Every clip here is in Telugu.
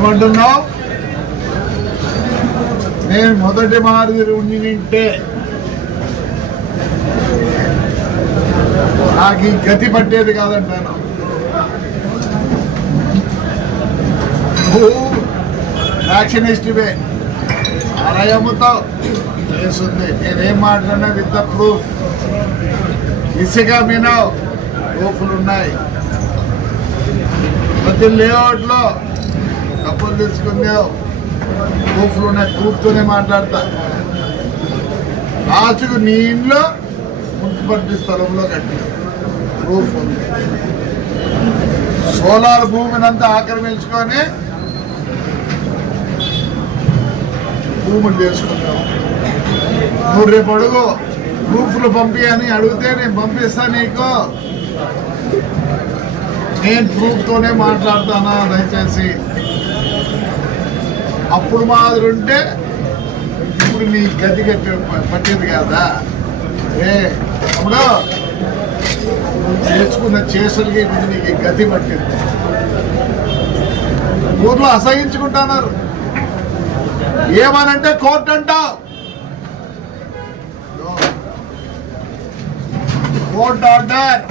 ఏమంటున్నావు? నేను మొదటి మాదిరి ఉంటే నాకు ఈ గతి పట్టేది కాదంటాను. నువ్వు యాక్షనిస్టువే, అలా అమ్ముతావు, చేస్తుంది. నేనేం మాట్లాడినా విత్ ద ప్రూఫ్. ఇసుక మీద ప్రూఫ్లు ఉన్నాయి. ప్రతి లేఅవుట్లో డబ్బులు తీసుకున్నావు, ప్రూఫ్లు ఉన్నాయి. ప్రూఫ్తోనే మాట్లాడతా. లాస్ట్కు నీ ఇంట్లో మున్సిపాలిటీ స్థలంలో కట్టి ప్రూఫ్ ఉంది. సోలార్ భూమినంతా ఆక్రమించుకొని భూములు చేసుకున్నావు. నువ్వు రేపు అడుగు ప్రూఫ్లు పంపి అని అడిగితే నేను పంపిస్తా నీకు. నేను ప్రూఫ్తోనే మాట్లాడతానా? దయచేసి అప్పుడు మాదిరి ఉంటే ఇప్పుడు నీ గతి పట్టేది కదా. అప్పుడు నేర్చుకున్న చేసులకి ఇది నీకు గతి పట్టింది. ఊర్లో అసహించుకుంటున్నారు. ఏమనంటే కోర్టు అంటావు. కోర్టు ఆర్డర్,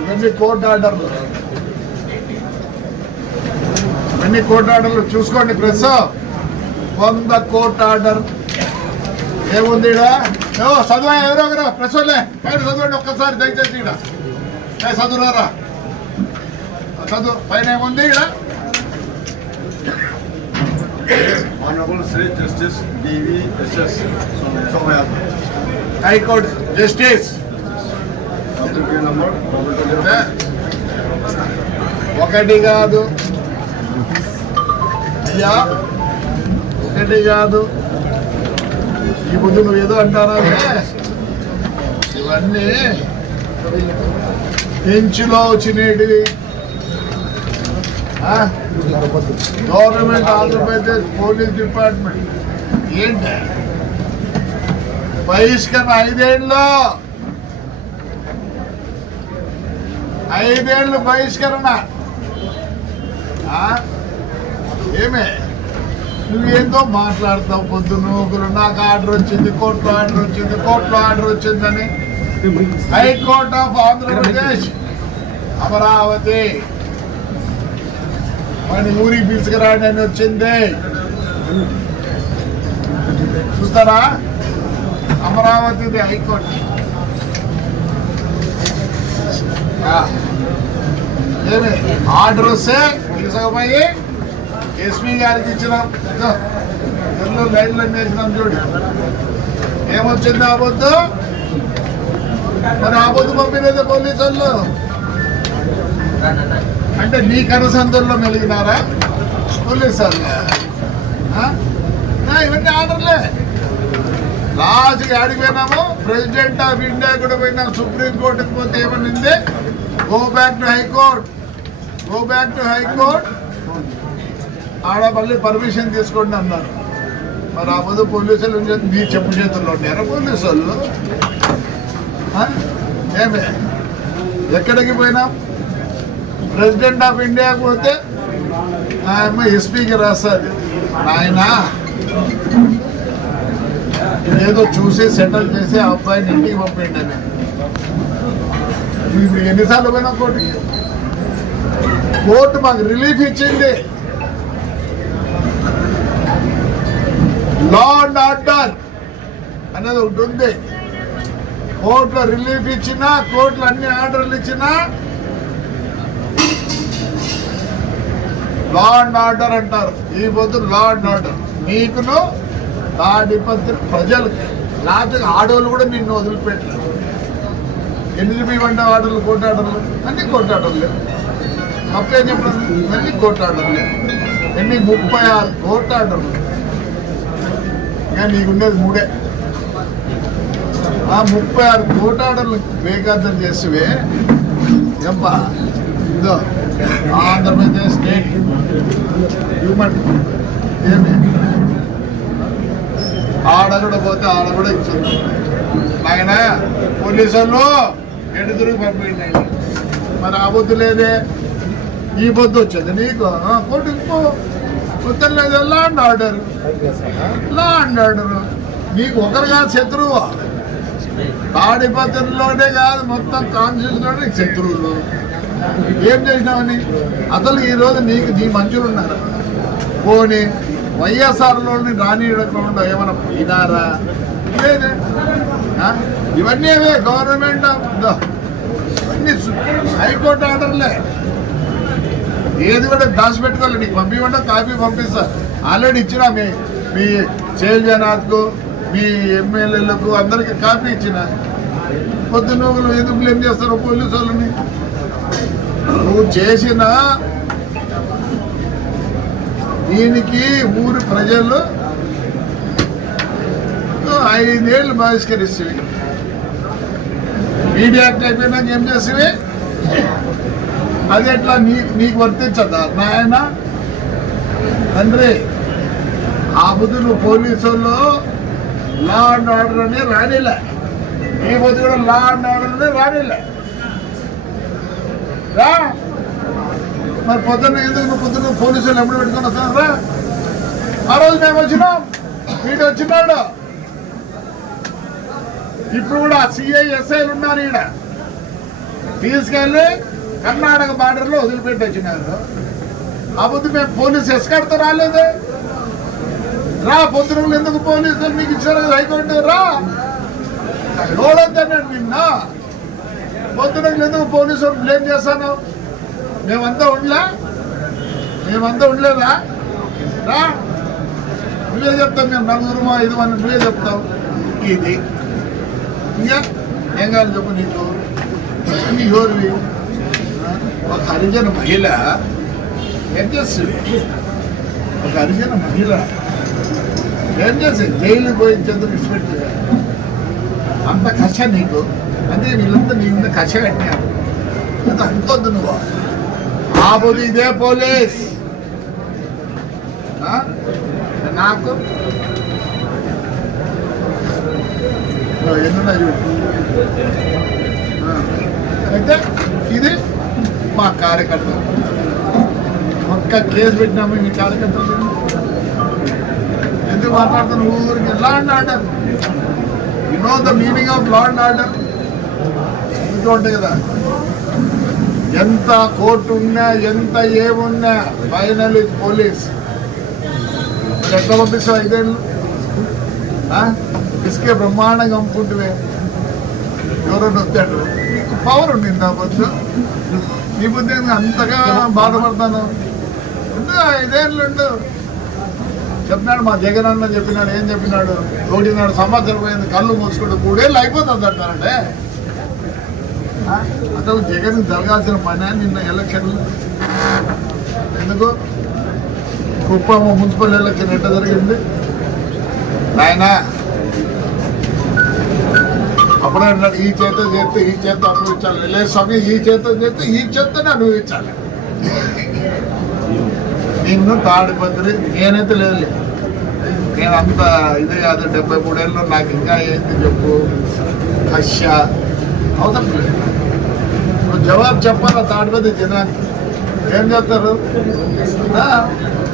ఇవన్నీ కోర్టు ఆర్డర్లు. ఇవన్నీ కోర్టు ఆర్డర్లు చూసుకోండి. ప్రెస్ 100 కోర్టు ఆర్డర్ ఏముంది? చదువు ఎవరో ఒకరు ప్రెస్ వాళ్ళే పైన చదవండి ఒక్కసారి దయచేసి. ఇక్కడ చదువురారా, చదువు పైన ఏముంది? ఇక్కడ Honorable Sri Justice D.V.S.S. Somayapur, High Court Justice. ఒకటి కాదు అయ్యా, ఒకటి కాదు. ఈ ముందు నువ్వు ఏదో అంటారా? ఇవన్నీ పెంచులో వచ్చినవి. గవర్నమెంట్ ఆంధ్రప్రదేశ్ పోలీస్ డిపార్ట్మెంట్ ఏంటి బహిష్కరణ 5 ఏళ్ళు బహిష్కరణ. ఏమే నువ్వేందో మాట్లాడతావు పొద్దున. నాకు ఆర్డర్ వచ్చింది, కోర్టులో ఆర్డర్ వచ్చింది, కోర్టులో ఆర్డర్ వచ్చిందని. హైకోర్ట్ ఆఫ్ ఆంధ్రప్రదేశ్ అమరావతి వాడిని ఊరికి పిలుచుకురాండి అని వచ్చింది. చూస్తారా? అమరావతిది హైకోర్టు. ఏమి ఆర్డర్ వస్తే తీసుకుపోయి ఎస్పీ గారికి ఇచ్చినాం. ఎల్లో లైన్లో వేసినాం. చూడు ఏమొచ్చింది ఆబొద్దు. మరి ఆబొద్దు పంపినదే పోలీసు వాళ్ళు. అంటే నీ కనసందుల్లో మెలిగినారా పోలీసు వాళ్ళు? ఇవన్నీ ఆర్డర్లే. లాస్ట్కి ఆడిపోయినాము. ప్రెసిడెంట్ ఆఫ్ ఇండియా కూడా పోయినాం. సుప్రీంకోర్టుకి పోతే ఏమనింది? Go back to high court, go back to high court. ఆడ మళ్ళీ పర్మిషన్ తీసుకోండి అన్నారు. మరి ఆ ముందు పోలీసులు నీ చెప్పు చేతుల్లో ఉన్నారా పోలీసు వాళ్ళు? ఏమే ఎక్కడికి పోయినాం? ప్రెసిడెంట్ ఆఫ్ ఇండియా పోతే ఆయమ్మ ఎస్పీకి రాస్తుంది, ఆయన ఏదో చూసి సెటిల్ చేసి ఆ అబ్బాయిని ఇంటికి పంపిండి అని. ఎన్నిసార్లు పోయినా కోర్టుకి? కోర్టు మాకు రిలీఫ్ ఇచ్చింది. లా అండ్ ఆర్డర్ అనేది ఒకటి ఉంది. కోర్టులో రిలీఫ్ ఇచ్చినా, కోర్టులో అన్ని ఆర్డర్లు ఇచ్చినా లా అండ్ ఆర్డర్ అంటారు. ఈ పొద్దు లా అండ్ ఆర్డర్ నీకును తాడిపత్రి ప్రజలకి. లాస్ట్కి ఆడవాళ్ళు కూడా నిన్ను వదిలిపెట్టలేదు. ఎన్ని ఇవ్వండి ఆర్డర్లు? కోర్టు ఆర్డర్లు అన్ని కోర్టు ఆర్డర్లే. అప్పేం చెప్పడం అన్ని కోర్టు ఆర్డర్లే. ఎన్ని 36 కోర్టు ఆర్డర్లు. ఇంకా నీకున్నది 3. ఆ 36 కోర్టు ఆర్డర్లు బేఖాతరు చేసివే ఎంపా. ఇదో ఆంధ్రప్రదేశ్ స్టేట్ హ్యూమన్ ఏమి ఆడ కూడా పోతే ఆడ కూడా ఇచ్చింది. ఆయన పోలీసు వాళ్ళు ఎటు తిరిగి పంపించండి. మరి ఆ బుద్ధి లేదే. ఈ పొద్దు వచ్చేది నీకు కోర్టుకు వద్దలేదు. Law and order, law and order. నీకు ఒకరుగా శత్రువు. తాడిపత్రిలోనే కాదు, మొత్తం కాన్స్టిట్యూషన్లోనే నీకు శత్రువులు. ఏం చేసినావని అసలు ఈరోజు నీకు నీ మంచులు ఉన్నారు. పోనీ వైఎస్ఆర్లోని రానియకుండా ఏమైనా పోయినారా? లేదే. ఇవన్నీ గవర్నమెంట్ అన్ని హైకోర్టు ఆర్డర్లే. ఏది కూడా దాచిపెట్టుకోవాలి. నీకు పంపించకుండా కాపీ పంపిస్తా. ఆల్రెడీ ఇచ్చినా మీ జనాథ్కు, మీ ఎమ్మెల్యేలకు అందరికి కాపీ ఇచ్చిన. పొద్దున్న నువ్వు ఎందుకు బ్లేమ్ చేస్తారు పోలీసు వాళ్ళని? నువ్వు చేసిన దీనికి ఊరి ప్రజలు 5 ఏళ్ళు బహిష్కరిస్తేవి. మీడియా యాక్ట్ అయిపోయినాక ఏం చేసేవి? అది ఎట్లా నీకు వర్తించదా నాయన? తండ్రి ఆ బుద్ధి నువ్వు పోలీసు వాళ్ళు లా అండ్ ఆర్డర్ అని రానిలే. ఈ బుద్ధి కూడా లా అండ్ ఆర్డర్ అని రానిలే. రా మరి పొద్దున్న ఎందుకు నువ్వు పొద్దున్న పోలీసు వాళ్ళు ఎప్పుడు పెట్టుకుని వస్తాను రా. ఆ రోజు మేము వచ్చినాం, వీడు వచ్చినాడు. ఇప్పుడు కూడా సిఐ ఎస్ఐలు ఉన్నారు. ఈడ తీసుకెళ్ళి కర్ణాటక బార్డర్లో వదిలిపెట్టి వచ్చినారు. ఆ బుద్ధి మేము పోలీసు ఎస్కాడ్తో రాలేదే. రా పొద్దున ఎందుకు పోలీసులు మీకు ఇచ్చారు కదా హైకోర్టు? రా లోడొద్దన్నాడు నిన్న. పొద్దున ఎందుకు పోలీసు బ్లేమ్ చేస్తాను? మేమంతా ఉండలేదా? రా నువ్వే చెప్తావు. మేము 4 5 మంది నువ్వే చెప్తావు. ఇది ఇంకా ఏం కాదు చెప్పు. నీకు ఎవరివి? ఒక హరిజన మహిళ ఏం చేస్తుంది? ఒక హరిజన మహిళ ఏం చేస్తుంది? జైలుకి పోయి చంద్ర విడిచిపెట్టి అంత కక్ష నీకు. అంటే వీళ్ళంతా నీ మీద కక్ష కట్టినారు. అంత అనుకోద్దు నువ్వు. ఆ పోదు ఇదే పోలీస్ నాకు ఎన్నున్నా చూడు. అయితే ఇది మా కార్యకర్తలు. ఒక్క కేసు పెట్టినాము మీ కార్యకర్తలు. ఎందుకు మాట్లాడుతున్న ఊరికి లా and order? You know the meaning of law and order? ఇంట్లో ఉంటాయి కదా. ఎంత కోర్టు ఉన్నా, ఎంత ఏమున్నా, ఫైనల్ ఇది పోలీస్. ఎట్లా పంపిస్తావు 5 ఏళ్ళు? ఇసుకే బ్రహ్మాండంగా అమ్ముకుంటువే. ఎవరైనా వచ్చాడు, నీకు పవర్ ఉండింది. ఆ బొద్దు నీ బుద్ధి అంతగా బాధపడతాను. 5 ఏళ్ళు చెప్పినాడు. మా జగన్ అన్న చెప్పినాడు. ఏం చెప్పినాడు? 1.5 సంవత్సరం పోయింది, కళ్ళు మూసుకుంటూ 3 ఏళ్ళు అయిపోతుంది అంటారంటే. అసలు జగన్ జరగాల్సిన పని నిన్న ఎలక్షన్లు ఎందుకు? కుప్పం మున్సిపల్ ఎలక్షన్ ఎట్లా జరిగింది నాయన? అప్పుడే అన్నాడు ఈ చేత చేస్తే ఈ చేత అనుభవించాలి. లేదు స్వామి, ఈ చేత చేస్తే ఈ చేతనే అనుభవించాలి. నిన్ను తాడిపత్రి నేనైతే లేదు. నేను అంత ఇదే కాదు. 73 ఏళ్ళు నాకు ఇంకా ఏంటి చెప్పు? కష్ట అవసరం లేదు. నువ్వు జవాబు చెప్పాలా తాడిపత్రి జనానికి? ఏం చేస్తారు?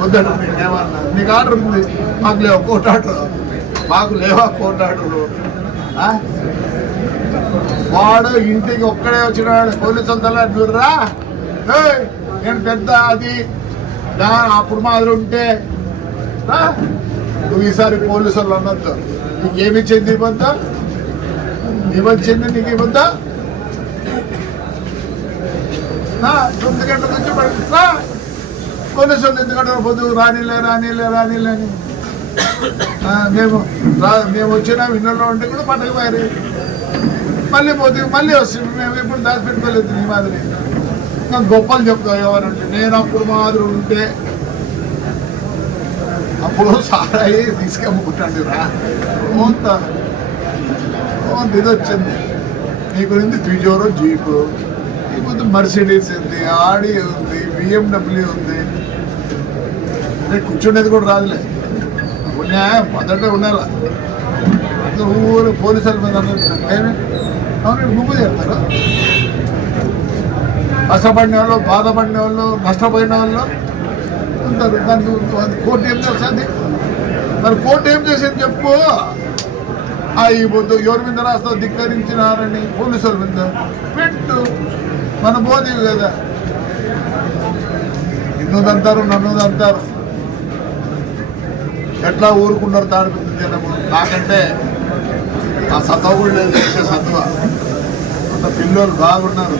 వద్దడు ఏమన్నా నీకు ఆర్డర్ ఉంది, మాకు లేవా కోర్టు ఆర్డర్? మాకు లేవా కోర్టు ఆర్డరు? వాడు ఇంటికి ఒక్కడే వచ్చినాడు. పోలీసులతో నువ్వురా, నేను పెద్ద అది అప్పుడు మాదిరి ఉంటే నువ్వు ఈసారి పోలీసు వాళ్ళు అనొద్దు. నీకేమిచ్చింది ఇవ్వద్దా? ఇవ్వచ్చింది నీకు ఇవ్వద్దా? 9 గంటల నుంచి పోలీసు వాళ్ళు ఎందుకంటే పొద్దు రానిలే అని మేము వచ్చినా ఇళ్ళలో ఉంటే కూడా పట్టకపోయారు. మళ్ళీ పోతే మళ్ళీ వస్తుంది. మేము ఎప్పుడు దాచిపెట్టుకోలేదు నీ మాదిరి. నాకు గొప్పలు చెప్తావు ఎవరంటే. నేను అప్పుడు మాదిరి ఉంటే అప్పుడు సారాయి తీసుకెమ్ముకుంటాండి రా. ఇది వచ్చింది నీ గురించి. పిజోరో జీపు, నీకు మర్సిడీస్ ఉంది, ఆడి ఉంది, BMW ఉంది. నేను కూర్చునేది కూడా రాదులే. మొదట ఉండాలా. ఊరు పోలీసుల మీద ఏమి అవును గుంపు చేస్తారు. కష్టపడిన వాళ్ళు, బాధపడిన వాళ్ళు, నష్టపోయిన వాళ్ళు ఉంటారు. దానికి కోర్టు ఏం చేస్తుంది? మరి కోర్టు ఏం చేసేది చెప్పు. ఈ పొద్దు ఎవరి మీద రాస్తావు? ధిక్కరించినారని పోలీసుల మీద పెట్టు. మన బోధివి కదా, నిన్నుదంటారు నన్నుదంటారు. ఎట్లా ఊరుకున్నారు తాడిపోతుంది జనము. నాకంటే ఆ సత్వ కూడా లేదు, చేసే సత్వ. అంత పిల్లలు బాగున్నారు,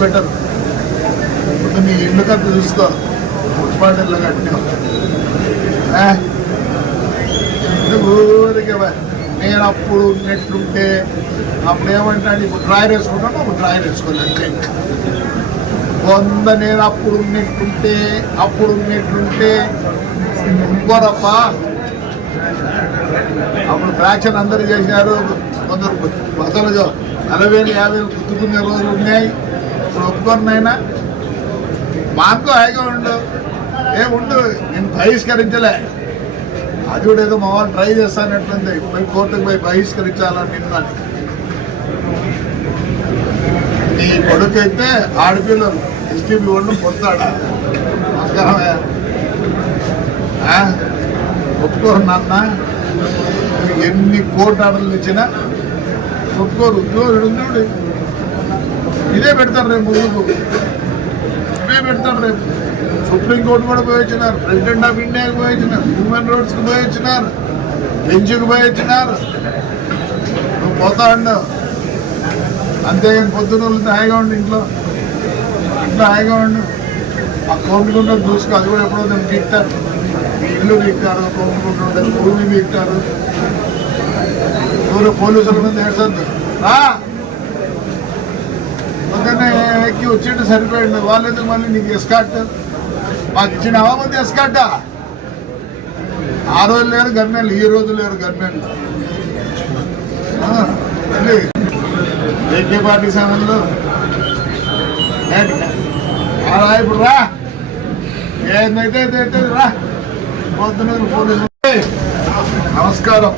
పెట్టరు. ఇప్పుడు నీ ఇల్లు కథ చూసుకో, మున్సిపాలిటీలో కట్టినావు. ఊరికే నేను అప్పుడు ఉన్నట్లుంటే అప్పుడు ఏమంటాను, ఇప్పుడు డ్రాయర్ వేసుకుంటాను, అప్పుడు డ్రాయర్ వేసుకోలేదు అంతే. నేను అప్పుడు ఉన్నట్లుంటే ఇంకోరప్ప. అప్పుడు ఫ్రాక్షన్ అందరూ చేశారు, కొందరు బతలు 40,000 50,000 గుర్తుకునే రోజులు ఉన్నాయి. ఇప్పుడు ఒప్పుకోరినైనా మాకు హాయిగా ఉండు. ఉండు, నేను బహిష్కరించలే. అది కూడా ఏదో మా వాళ్ళు ట్రై చేస్తానట్లుంది. పోయి కోర్టుకు పోయి బహిష్కరించాలని నిన్నది. నీ కొడుకు అయితే ఆడపిల్లలు ఎస్టీపీ వాళ్ళు పొందాడా? నమస్కారమే. ఒప్పుకోరు నాన్న. ఎన్ని కోర్టు ఆర్డర్లు ఇచ్చినా ఒప్పుకోరు. ఉద్యోగుడు ఇదే పెడతారు రేపు, ముందుకు ఇవే పెడతారు రేపు. సుప్రీంకోర్టు కూడా పోయి వచ్చినారు, ప్రెసిడెంట్ ఆఫ్ ఇండియాకి పోయి వచ్చినారు, హ్యూమన్ రైట్స్కి పోయి వచ్చినారు, బెంచ్కి పోయి వచ్చినారు. నువ్వు పోతా ఉండవు అంతేగాని పొద్దున్న వాళ్ళతో హాయిగా ఉండు. ఇంట్లో హాయిగా ఉండు. ఆ కోమికుంటూ చూసుకో. అది కూడా ఎప్పుడో దాన్ని పీక్తారు. మీ ఇల్లు పీక్తారు, కోమికుంటూ భూమి పీక్తారు. ఊరు పోలీసుల మీద ఏడ్చొద్దు. పొద్దున్నే ఎక్కి వచ్చింటే సరిపోయింది. వాళ్ళు ఎందుకు మళ్ళీ నీకు ఎస్కాట్ మాకు ఇచ్చిన అవమంది ఎస్కాట? ఆ రోజు లేరు గన్మెన్లు, ఈ రోజు లేరు గన్మెన్లు. ఏకే పార్టీ సమయంలో ఇప్పుడు రా, ఏదైతే రా. పొద్దున పోలీసు. నమస్కారం.